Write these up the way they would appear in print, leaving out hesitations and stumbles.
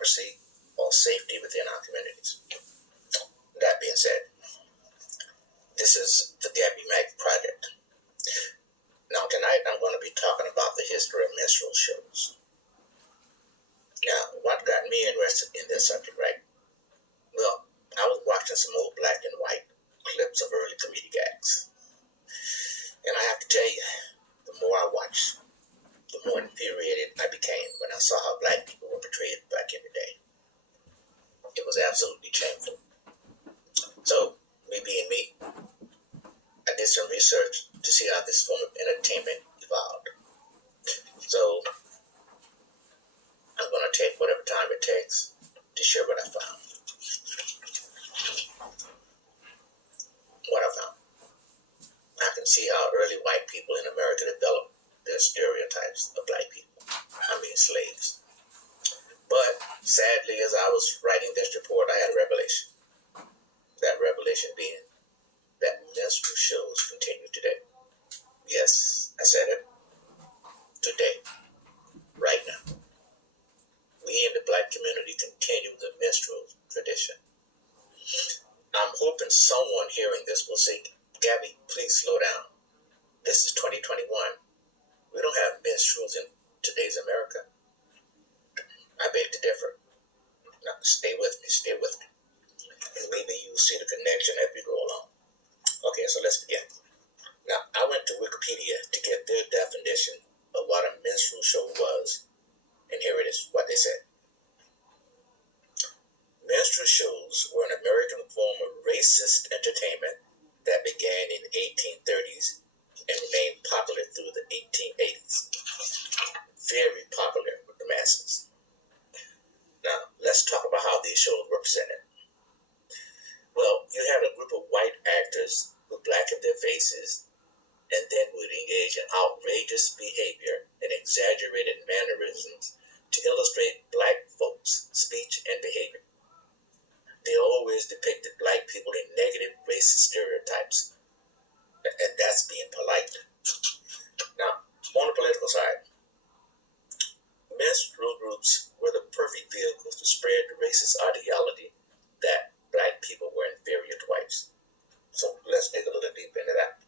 democracy or safety within our communities. That being said, this is the Gabby Mack Project. Now tonight I'm going to be talking about the history of minstrel shows. Now, what got me interested in this subject, right? Well, I was watching some old black and white clips of early comedic acts. And I have to tell you, the more I watched, the more infuriated I became when I saw how black people were portrayed back in the day. It was absolutely shameful. So, me being me, I did some research to see how this form of entertainment evolved. So, I'm going to take whatever time it takes to share what I found. I can see how early white people in America developed their stereotypes of black people. I mean slaves. But sadly, as I was writing this report, I had a revelation. That revelation being that minstrel shows continue today. Yes, I said it. Today. Right now. We in the black community continue the minstrel tradition. I'm hoping someone hearing this will say, Gabby, please slow down. This is 2021. We don't have minstrels in today's America. I beg to differ. Now, stay with me. And maybe you'll see the connection as we go along. Okay, so let's begin. Now, I went to Wikipedia to get their definition of what a minstrel show was. And here it is, what they said. Minstrel shows were an American form of racist entertainment that began in the 1830s and remained popular through the 1880s. Very popular with the masses. Now, let's talk about how these shows were presented. Well, you had a group of white actors who blackened their faces and then would engage in outrageous behavior and exaggerated mannerisms to illustrate black folks' speech and behavior. They always depicted black people in negative racist stereotypes, and that's being polite. Now, on the political side, minstrel groups were the perfect vehicles to spread the racist ideology that black people were inferior to whites. So let's dig a little deep into that.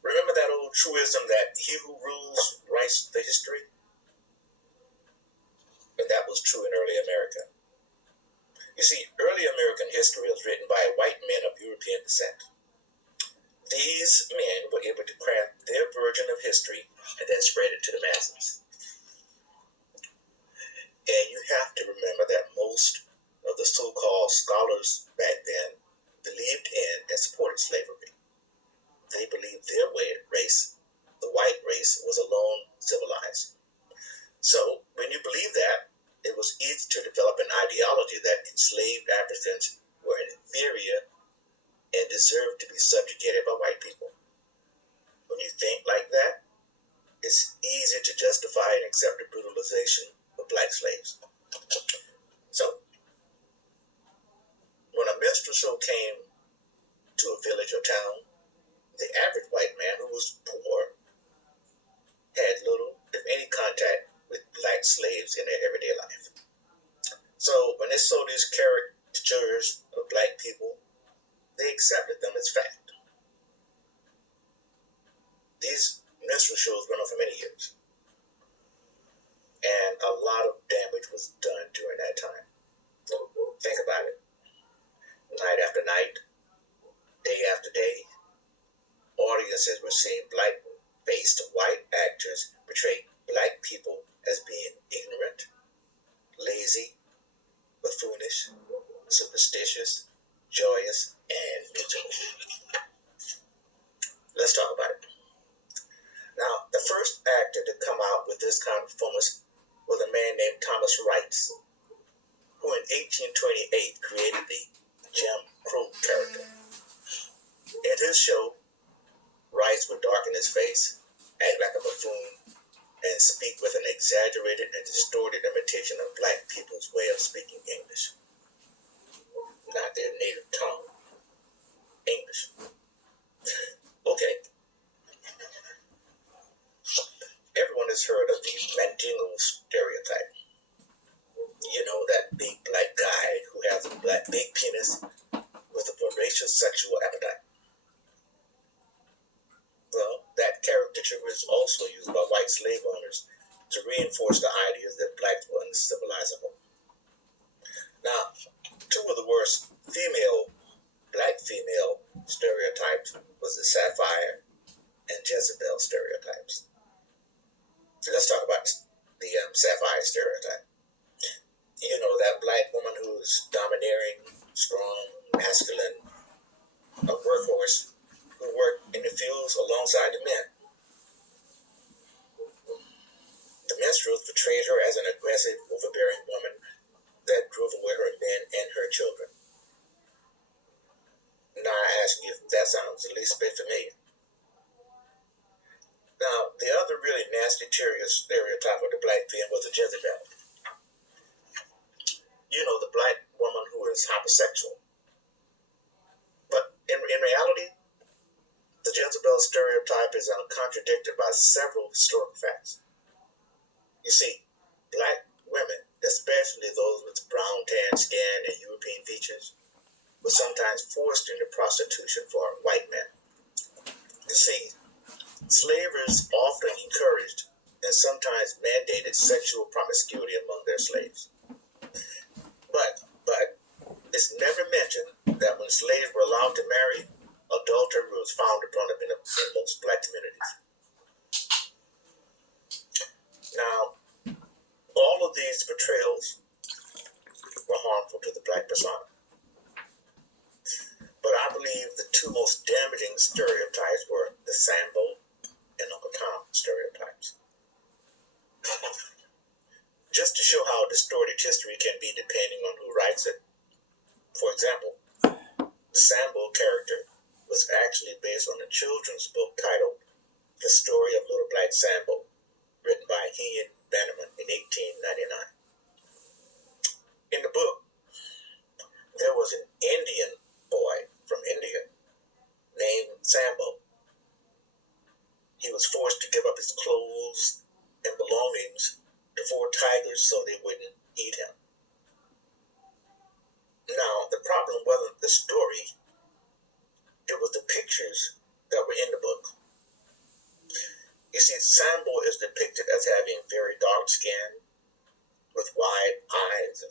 Remember that old truism that he who rules writes the history? And that was true in early America. You see, early American history was written by white men of European descent. These men were able to craft their version of history and then spread it to the masses. And you have to remember that most of the so-called scholars back then believed in and supported slavery. They believed their race, the white race, was alone civilized. So, when you believe that, it was easy to develop an ideology that enslaved Africans were inferior and deserved to be subjugated by white people. When you think like that, it's easy to justify and accept the brutalization of black slaves. So, when a minstrel show came to a village or town, the average white man who was poor had little, if any, contact with black slaves in their everyday life. So when they saw these caricatures of black people, they accepted them as fact. These minstrel shows went on for many years. And a lot of damage was done during that time. Think about it. Night after night, day after day, audiences were seeing black-faced white actors portray black people as being ignorant, lazy, buffoonish, superstitious, joyous, and miserable. Let's talk about it. Now, the first actor to come out with this kind of performance was a man named Thomas Wright, who in 1828 created the Jim Crow character. In his show, Wright would darken his face, act like a buffoon, and speak with an exaggerated and distorted imitation of black people's way of speaking English. Not their native tongue. English. Okay. Everyone has heard of the Mandingo stereotype. You know, big black guy who has a big penis with a voracious sexual appetite. Well, that caricature was also used by white slave owners to reinforce the ideas that blacks were uncivilizable. Now, two of the worst black female stereotypes was the Sapphire and Jezebel stereotypes. So let's talk about the Sapphire stereotype. You know, that black woman who's domineering, strong, masculine, a workhorse, who worked in the fields alongside the men. The minstrels portrayed her as an aggressive, overbearing woman that drove away her men and her children. Now I ask you if that sounds at least a bit familiar. Now, the other really nasty stereotype of the black femme was a Jezebel. You know, the black woman who is homosexual. But in reality, the Jezebel stereotype is contradicted by several historical facts. You see, black women, especially those with brown tan skin and European features, were sometimes forced into prostitution for white men. You see, slavers often encouraged and sometimes mandated sexual promiscuity among their slaves. But it's never mentioned that when slaves were allowed to marry, adultery was frowned upon in most black communities. Now, all of these portrayals were harmful to the black persona. But I believe the two most damaging stereotypes were the Sambo and Uncle Tom stereotypes. Just to show how distorted history can be depending on who writes it. For example, the Sambo character was actually based on a children's book titled The Story of Little Black Sambo, written by Ian Bannerman in 1899. In the book, there was an Indian boy from India named Sambo. He was forced to give up his clothes and belongings to 4 tigers so they wouldn't eat him. Now, the problem wasn't the story, it was the pictures that were in the book. You see, Sambo is depicted as having very dark skin, with wide eyes,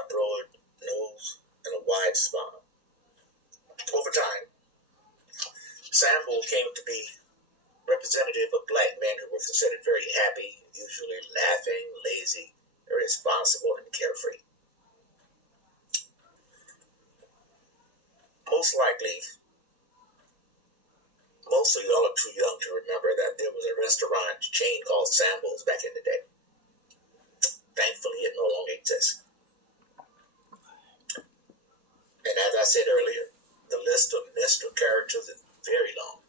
a broad nose, and a wide smile. Over time, Sambo came to be representative of black men who were considered very happy, usually laughing, lazy, irresponsible, and carefree. Most likely, most of y'all are too young to remember that there was a restaurant chain called Sambo's back in the day. Thankfully, it no longer exists. And as I said earlier, the list of minstrel characters is very long.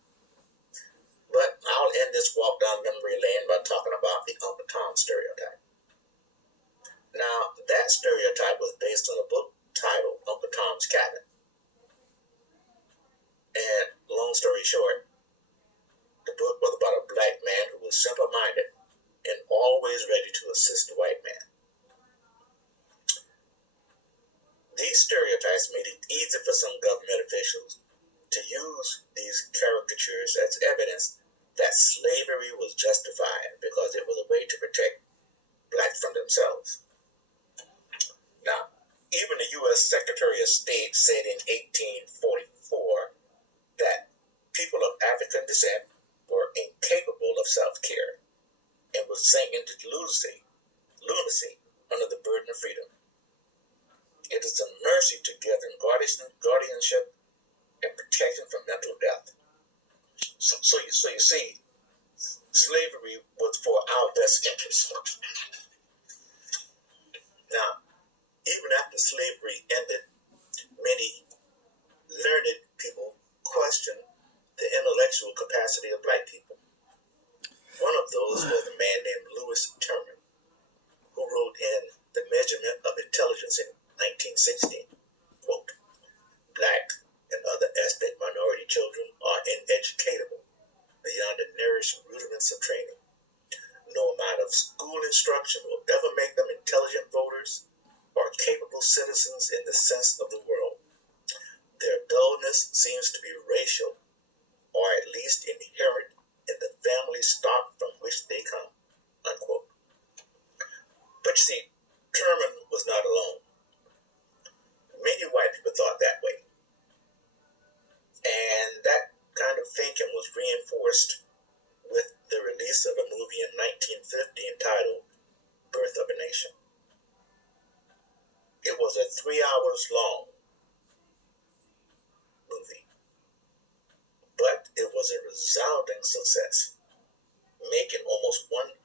But I'll end this walk down memory lane by talking about the Uncle Tom stereotype. Now, that stereotype was based on a book titled Uncle Tom's Cabin. And long story short, the book was about a black man who was simple-minded and always ready to assist the white man. These stereotypes made it easy for some government officials to use these caricatures as evidence that slavery was justified because it was a way to protect blacks from themselves. Now, even the U.S. Secretary of State said in 1844 that people of African descent were incapable of self-care and would sink into lunacy under the burden of freedom. It is a mercy to give them guardianship and protection from mental death. So you see, slavery was for our best interest. Now, even after slavery ended, many learned people questioned the intellectual capacity of black people. One of those was a man named Lewis Terman, who wrote in The Measurement of Intelligence in 1916, quote, "Black and other ethnic minority children are ineducatable beyond the rudiments of training. No amount of school instruction will ever make them intelligent sense of the world. Their dullness seems to be racial, or at least inherent in the family stock from which they come, unquote. But you see, Truman was not alone. Many white people thought that way. And that kind of thinking was reinforced with the release of a movie in 1950 entitled Birth of a Nation. It was a 3 hours long movie, but it was a resounding success, making almost $100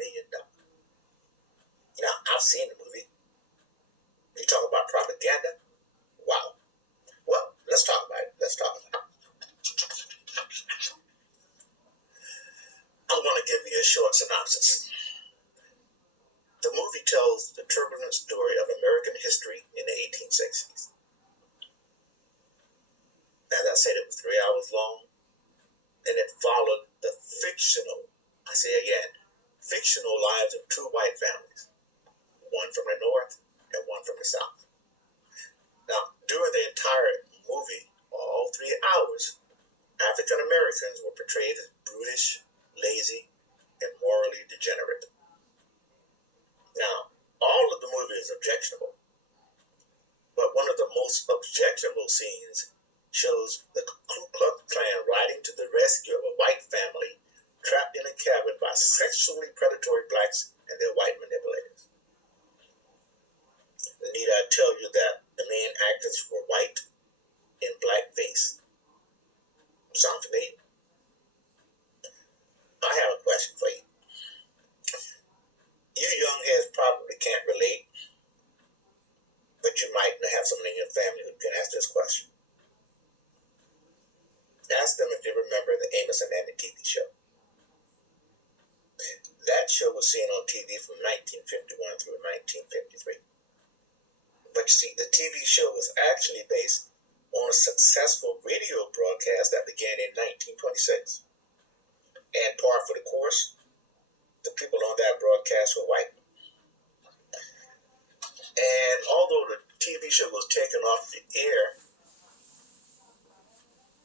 million. Now, I've seen the movie. You talk about propaganda? Wow. Well, let's talk about it. I'm going to give you a short synopsis. The movie tells the turbulent story of American history in the 1860s. As I said, it was 3 hours long, and it followed the fictional lives of two white families, one from the North and one from the South. Now, during the entire movie, all 3 hours, African Americans were portrayed as brutish, lazy, and morally degenerate. Now, all of the movie is objectionable, but one of the most objectionable scenes shows the Ku Klux Klan riding to the rescue of a white family trapped in a cabin by sexually predatory blacks and their white manipulators. Need I tell you that the main actors were white in blackface? Sound familiar? I have a question for you. You young heads probably can't relate, but you might have someone in your family who can answer this question. Ask them if they remember the Amos and Andy TV show. That show was seen on TV from 1951 through 1953. But you see, the TV show was actually based on a successful radio broadcast that began in 1926. And par for the course, the people on that broadcast were white. And although the TV show was taken off the air,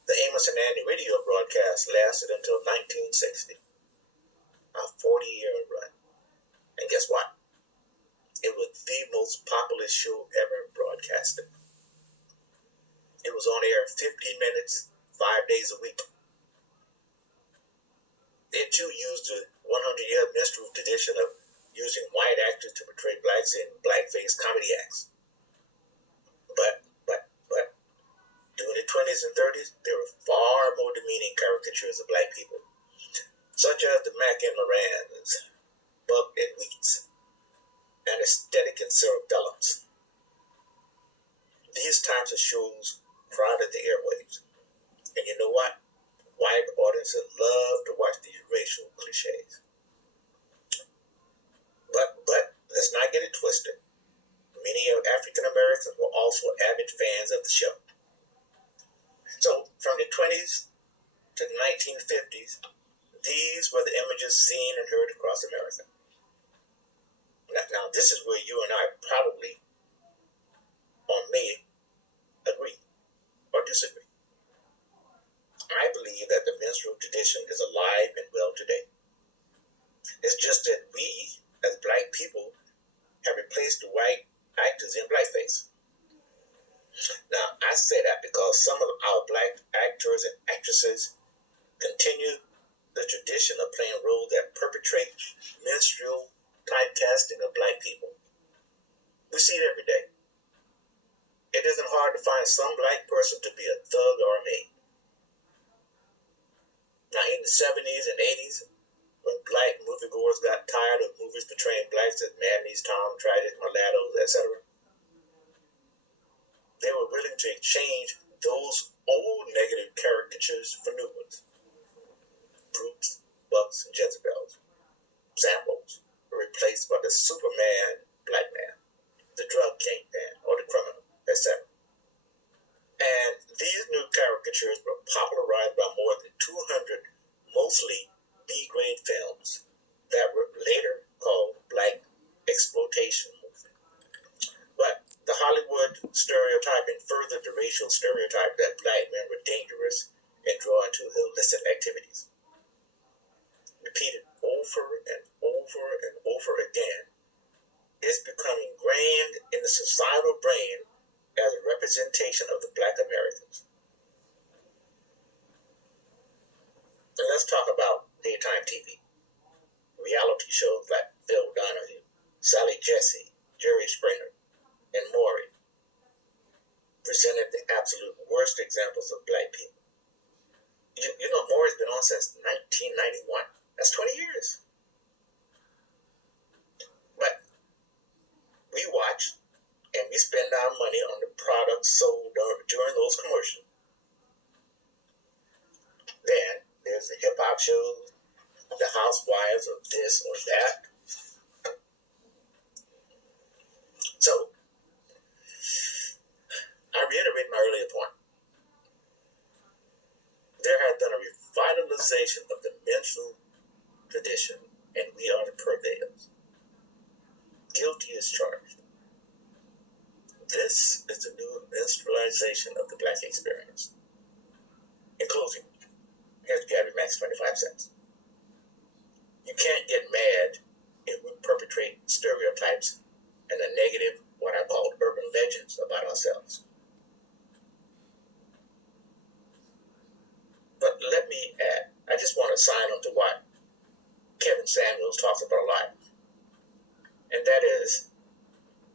the Amos and Andy radio broadcast lasted until 1960, a 40-year run. And guess what? It was the most popular show ever broadcasted. It was on air 15 minutes, 5 days a week. It too used the 100-year minstrel tradition of using white actors to portray blacks in blackface comedy acts. But, during the 20s and 30s, there were far more demeaning caricatures of black people, such as the Mac and Morans, Buck and Wheats, anesthetic and cerebellums. These types of shows crowded the airwaves. And you know what? White audiences love to watch these racial cliches. But let's not get it twisted. Many African Americans were also avid fans of the show. So from the 20s to the 1950s, these were the images seen and heard across America. Now this is where you and I probably or may agree or disagree. I believe that the minstrel tradition is alive and well today. It's just that we, as black people, have replaced the white actors in blackface. Now, I say that because some of our black actors and actresses continue the tradition of playing roles that perpetrate minstrel typecasting of black people. We see it every day. It isn't hard to find some black person to be a thug or a maid. Now, in the 70s and 80s, when black moviegoers got tired of movies portraying blacks as mammies, Tom, Tragic, mulattoes, etc., they were willing to exchange those old negative caricatures for new ones. Brutes, bucks, and Jezebels, samples, were replaced by the Superman black man, the drug kingpin, or the criminal, etc. And these new caricatures were popularized by more than 200 mostly B-grade films that were later called black exploitation movies. But the The Hollywood stereotyping furthered the racial stereotype that black men were dangerous and drawn to illicit activities. Repeated over and over and over again, is becoming ingrained in the societal brain as a representation of the black Americans. And let's talk about daytime TV. Reality shows like Phil Donahue, Sally Jesse, Jerry Springer, and Maury presented the absolute worst examples of black people. You know, Maury's been on since 1991. That's 20 years. But we watch and we spend our money on the products sold during those commercials. Then there's the hip hop shows, the housewives of this or that. So, I reiterate my earlier point. There has been a revitalization of the minstrel tradition, and we are the purveyors. Guilty as charged. This is the new minstrelization of the black experience. In closing, here's Gabby Max 25 cents. You can't get mad if we perpetrate stereotypes and the negative, what I call urban legends about ourselves. But let me add, I just want to sign on to what Kevin Samuels talks about a lot. And that is,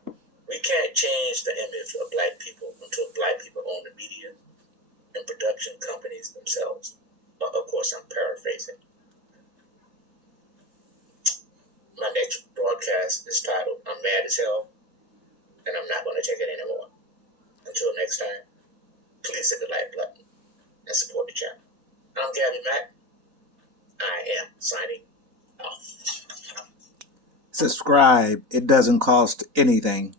we can't change the image of black people until black people own the media and production companies themselves. Of course, I'm paraphrasing. My next broadcast is titled, I'm Mad as Hell, and I'm not going to take it anymore. Until next time, please hit the like button and support the channel. I'm Gabby Mack. I am signing off. Subscribe. It doesn't cost anything.